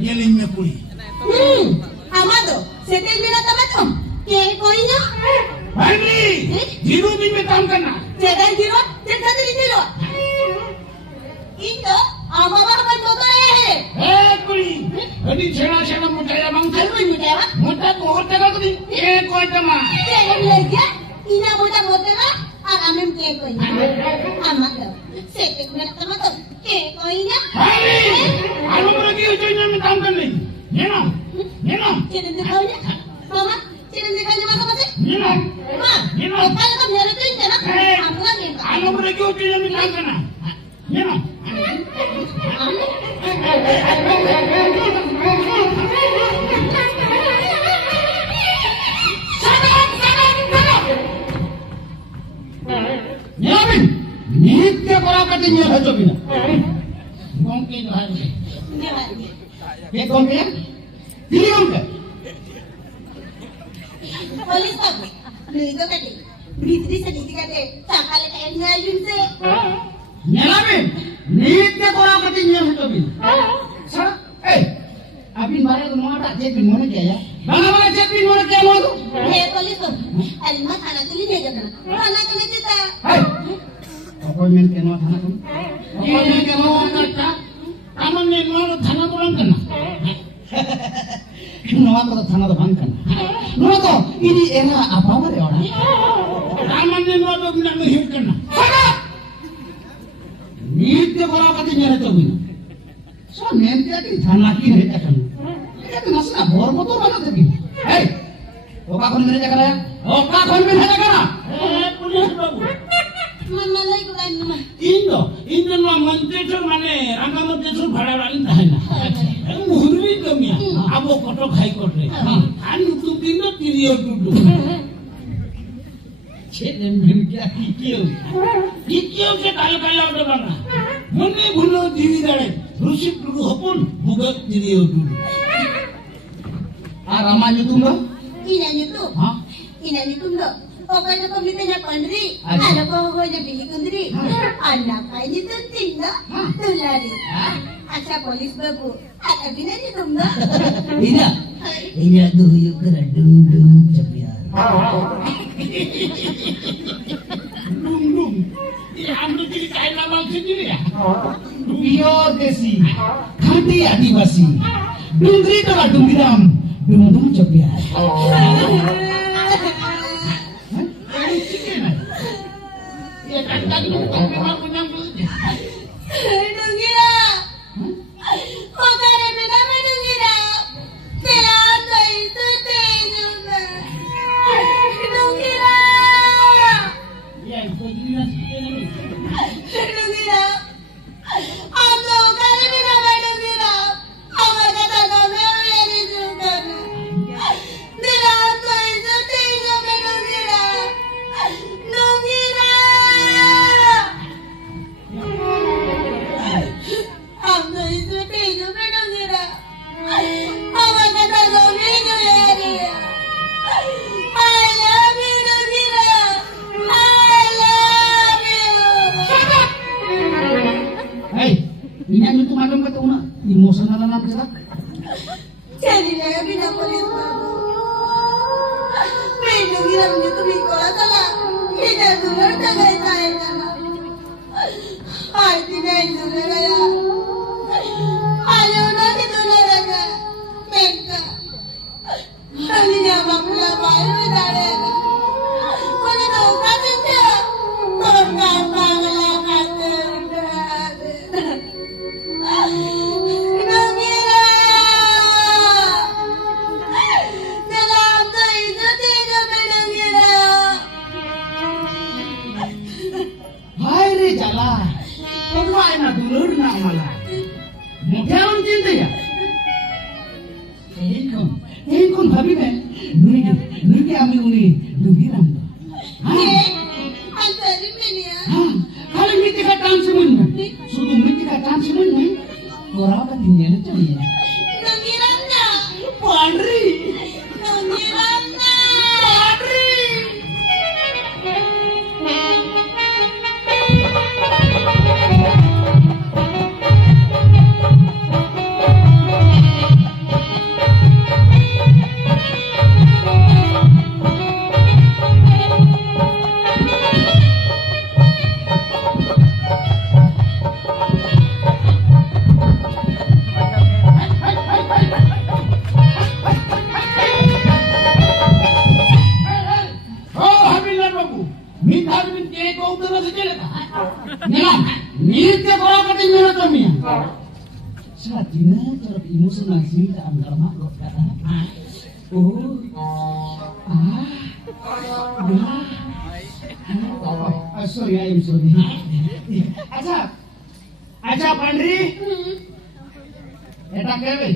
Yeling me puri. Amado, setel mera tamato. Ke koi na? Bhai, zero din में काम करना. Setel zero, setel zero. Ito, amaba ka to hai. Puri. Adi छेड़ा मुटाया मांग. Aloi mutaya. मुटा बहुत जगह तो दी. एक कोई टमा. Setel lagi. Ina boda boda. Amem ke koi na. Amado, setel mera tamato. Ke koi na? Bhai, आलू मुर्गी की योजना में काम करने. ये ना. Setel dikhau na. Mama, setel dikhau na maka mate. ये ना. Ma, kal ka mere to inta na. Amla me. आलू मुर्गी की योजना में काम करना. ये ना. Nyabin, nitya kora kati nyala chobina. Gongke dhari. Ke gongke? Dili gongke. Polis babu, luigo kati. Britri sedikit kati. Sakale kaya ngajun se. Nyabin, nitya kora kati nyala chobina. Sara, abin bare to mata jepin mone kya ya? Bana jepin mone kya mo to? Hey polis babu, alma thana tuli le jana. Thana kene jeta. Appointment kena thana tu. Appointment kena karta. Kamu ni mau thana tu bang kena. Nawa ko thana tu bang kena. Nawa to ini era apa bare orang. Kamu ni nawa to bina hiu kena. Nitya kora kati nyara chobina. So nitya ki thana ki hai akan. Ini tu masna bor motor mana tadi. Hey, oka kon mere jaga ya. Oka kon mere jaga na. Pulis babu. Mana lagi ko kan nama. Indo no मंत्री तो माने रंगा मंत्री तो भाड़ा वाली है ना मुहर्री कमिया अब वो कटो खाई कर रहे खान तुम दिन ना पिरियो टुडू छेले में क्या किकियो से काल उठे बना मुन्ने भुलो दीदी दाड़े रुसी टुडू हपुन भुगत पिरियो टुडू आ रामायण तुम लो Inanya tu. हाँ Inanya tu ndo. Pokoknya komitenya pandri. Ada pokoknya pilih kundri. Anak ini tu tinggal tulari. Acha polis babu. Ada bina ni tu ndo. Ina tuh yuk kena dung cepiar. Dung. Ini ambil jadi kain nama sendiri ya. Pure desi, khati adivasi. Dungri kala dunggiram, dung cepiar. Ya kan tadi memang menyambut. Dungira. Pokoknya bina dungira. Tera tu itu juga. Dungira. Ya itu jelas sekali. Dungira. Ando kali bina dungira. Awak kata kami ini juga. Tera tu itu juga dungira. Dungira. Ando itu juga dungira. Awak kata kami ini. I love you, Dungira. I love you. Hey, ini yang itu macam kata una, emosional anak kita. Jadi saya bina polis babu. May Dungira menyetujui kalau salah. Tidak dengar tangan saya nama. Ay tidak dengar ya. Ayo nanti dengar ya. Mereka. Kali ni apa pula baru dah. Kau tahu kan dia? Orang bangla kata. Dungira. Dalam tu itu tidak Dungira. Hai re jala, pokoknya na dulur na mala. Mungkin cinta Satina cara emosional sih tak anggar mak kok kata. Oh. Sorry, I am sorry. अच्छा पांडरी एटा केवे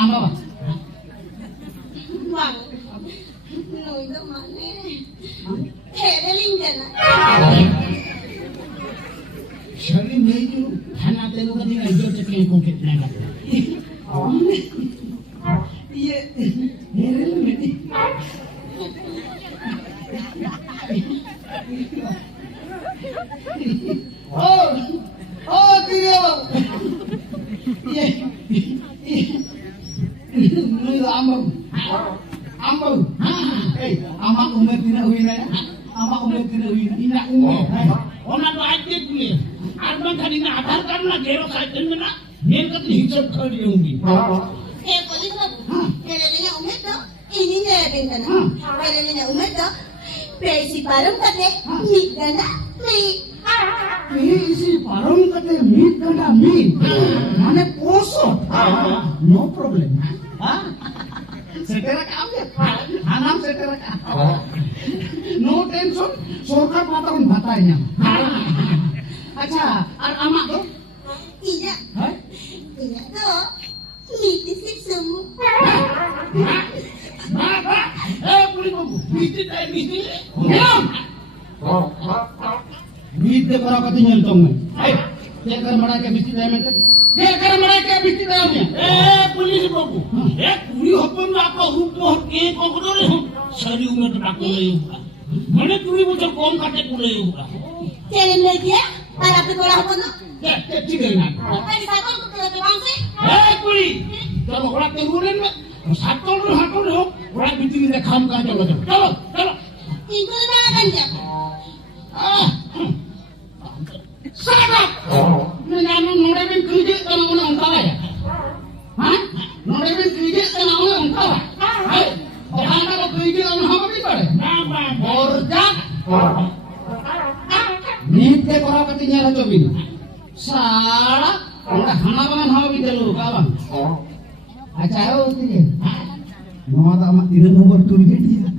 आंबा Bang, nunggu mana? Hereling jana. शरीर नहीं जो खाना तेरे को दिया जो चक्के को कितने का ये हेरेल में Oh, Tio. Ini ambau. Eh, amak umur tidak huina ya. Amak umur tidak huina. Ina umur. Ona to ajje puye arman khani na aadhar card na gero saiten में ना मेन का हिसाब कर रही होंगी Eh, polis babu. Herelingnya umet do. Ini nyebin kana. Herelingnya umet do. Pesi parum kate. Mik gana. Mik. Isi parang kate meat ganda meat. Mane poso. No problem. Setera kaam ya. Anam setera kaam. No tension. Sorkar pataun bhatainya. अच्छा और अम्मा तो Iya. है Iya do. Miti sip sumu. बाबा ए पुरी बाबू मिस्त्री time मिस्त्री meet दे करा कति nyel tong मैं ते कर मड़ा के बिस्ती दे में ते कर मड़ा के बिस्ती दे में ए पुलिस बाबू ए पूरी हपन ना आपका रूप मोहर के को करे हम सारी उम्र तो डाको ले होगा मने पूरी मुझे कौन काटे पूरे होगा Kirim lagi ya. Para pekola apa no? ये ठीक है ना Tadi saya kau ke bang sih. ए पुरी चलो बड़ा के रूलन में सातों रो हाटो रो बड़ा बिजली ने काम का चलो चलो चलो Ingkul mana kan ya? Saga ನಾನು ನೋಡೇಬಿನ್ ಕೀಗೆ ತನವನ ಅಂತಾವ ಹಾ ನೋಡೇಬಿನ್ ಕೀಗೆ ತನವನ ಅಂತಾವ ಹೈ ಒಹಾನ ಕೀಗೆ ಅವನ ಹಮಬಿ ಕಡೆ ना बा और जा नीट के करा कति nyala jobin sala ora hana bangan hawbi delu kawan acha ho tije no ta ma tire nomor tu ni dia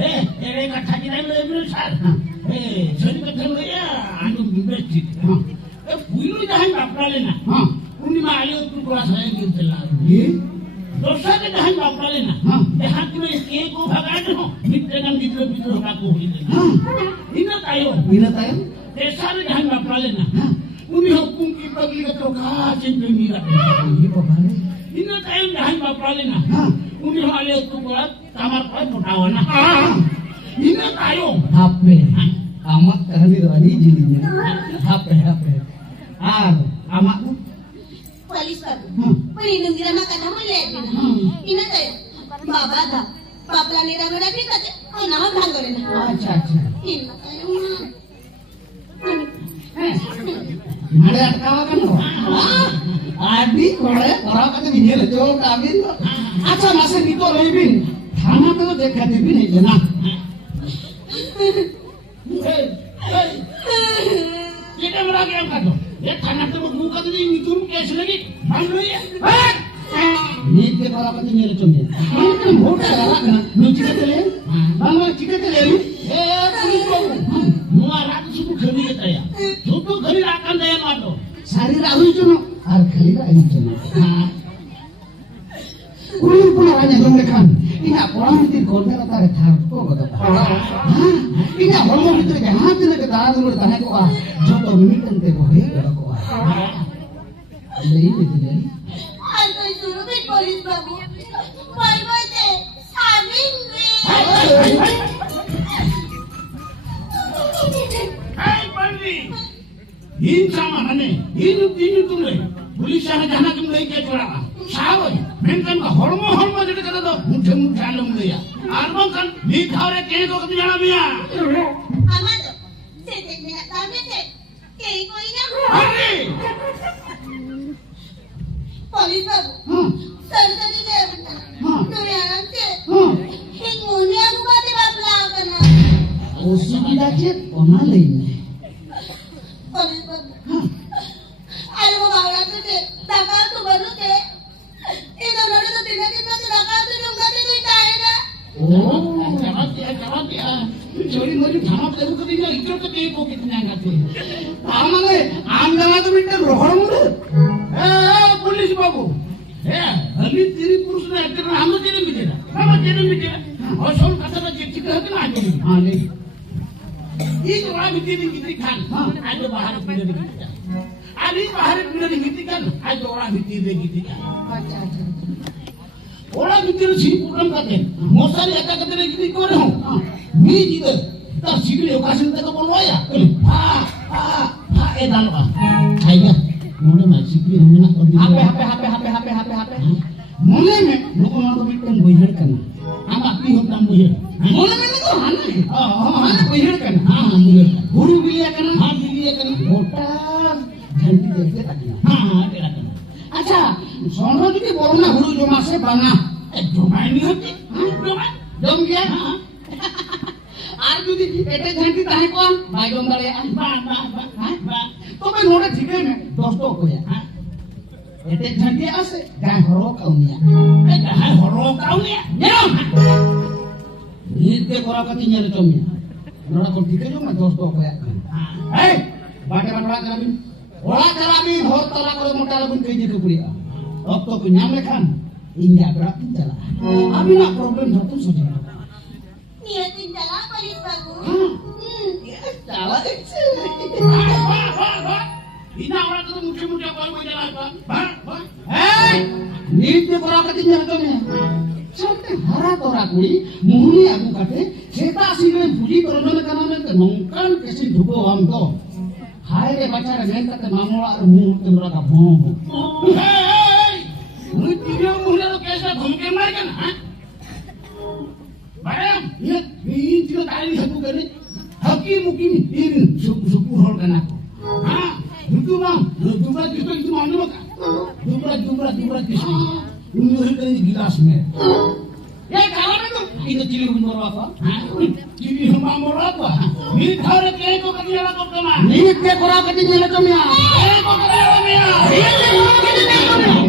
ए का ठाकी नहीं ले मिल सर ए सरी का थम गया आनु बिबेची ए पुइलो जहां बापरा लेना हां उनी में आयो तू बड़ा सही गिर चला ये दोसा के जहां बापरा लेना हां यहाँ के में के को भगा दो मित्र गम मित्र मित्र होगा को ही लेना हां इना तायो ina tayo ऐसा भी जहां बापरा लेना हां उनी हुकुम की बगली का तो का चिंता मीरा ये pokoknya इना तायो जहां बापरा लेना हां उनी वाले तू बड़ा kamar kau putawa na ina tayo HP amat kali rani jilinya HP ah amat tu Polis babu. Pelindung diri maka nama lihat na. Ina tayo. Baba da. Papla ni ramai nabi kate. Oh nama bhang gore na. acha Ina tayo na. Ada atkawa kan lo? Adi kore orang kata bini le jol kabin lo. Acha masa nito lebin. Thana to dekha debi nahi jana. kita berlagi yang kado ya tanah tu muka tu ni mitur कैसे लगी मान लो ये Nih ke orang kata nyele comnya. Ini kan hotel lah kan. Lu cika tele? Bang cika tele lu? eh pulis babu mua rat suku khali kita ya suku khali akan daya mato Sari rahu jono. Ar khali rahu jono. Kulir pun orangnya belum dekan. Ini orang itu korban atau retar kok kata. Ini orang itu jahat itu ke dalam mulut tanah kok. Jodoh minit ente boleh kalau kok. Jadi jadi. Alto suruh bin polis babu. Bye bye deh. Sabing hai pandi in sama nane in tu le pulis yang jana tum le ke chora sawo menkan ka hormo jede kata do muthe alum le ya arbon kan ni khare ke ko kati jana biya Amado. Sete mina tabe se. Kei koi na. hari Polis babu. Sarjani deh benda. Dua anak se. Hinguni aku kate bapla kana. Usi kita cek, ona lain. Polis babu. Ya, Ali tiri purush na ekta na hamma jene mitera. Hamma jene mitera. Asol katha na chitti ka hakna aje. हाँ ले Ini orang miteri miteri kan. Aje bahar miteri miteri. Ali bahar miteri miteri kan. Aje orang miteri miteri kan. আচ্ছা আচ্ছা Orang miteri si program kate. Mosari eka kate re miteri kore ho. Mi jide. Tar sikle okasin ta ko bolwa ya. Ha e dalwa. Aiga. Mone mai sikle hone na kor HP मोने में लोगों ने तो बिल्कुल बुझेड़ करना Ama pi hokam buhe. मोने में तो हाना है हाँ बुझेड़ करना हाँ buhe. गुरु बिलिया करना हाँ बिलिया kan. मोटा घंटी देखते तकिया हाँ ada kan. अच्छा सोनो जी की बोलना गुरु जो मासे बना Domai ni hoti. Domai. जम गया हाँ. আর যদি এটে ঘন্টি তাহে কোন ভাই জম দাঁড়িয়ে Ba. তো ভাই নোটে ঠিক আছে দোস্ত কইয়া এটে ঘন্টি আছে গায় হরো Kaunia Dah horok kau ni. নিয়ম নিতে করা কাটি নিয়ে চমিয়া নোড়া কোন ঠিক আছে না দোস্ত কইয়া এই বাটে বাটরা যাবি ওড়া যাবি হর তলা করে মোটা লাগুন কই দিতে পুরিয়া অত তো নাম লেখান ইন্ডিয়া গ্রাফ চালা আমি না প্রবলেম যত সোজা নিয়তি জ্বালা করিস বাবু চালা দেখছে Ina orang tu muda kau boleh jalan kan? এই নিতে করা কাটি নিয়ে চমিয়া চলতে হারা তোরা কই মুহুনি আগু কাটে সেটা আসিলে বুঝি করনে কারণে নংকান কেসি ঢুকো আম তো হায় রে বাচ্চারা মেনটাতে মামলা আর মুহ তোমরা কা ভম Hei, ni tiga muda tu kesa घूमके मार kan? Bayam, ini tiga kali satu kali. Hakim mukim ini suku hol kan aku. Itu bang, jumlah itu mana kan? Jumlah kisah. Ini hari gilas ni. এই কারণে তো এটা chilli বন্ধ রাখা Jadi rumah murah apa? Ni hari kaya kau kerja apa kau mah? নিতে করা কাটি নিয়ে চমিয়া Kaya kau kerja apa ni? নিতে করা কাটি নিয়ে চমিয়া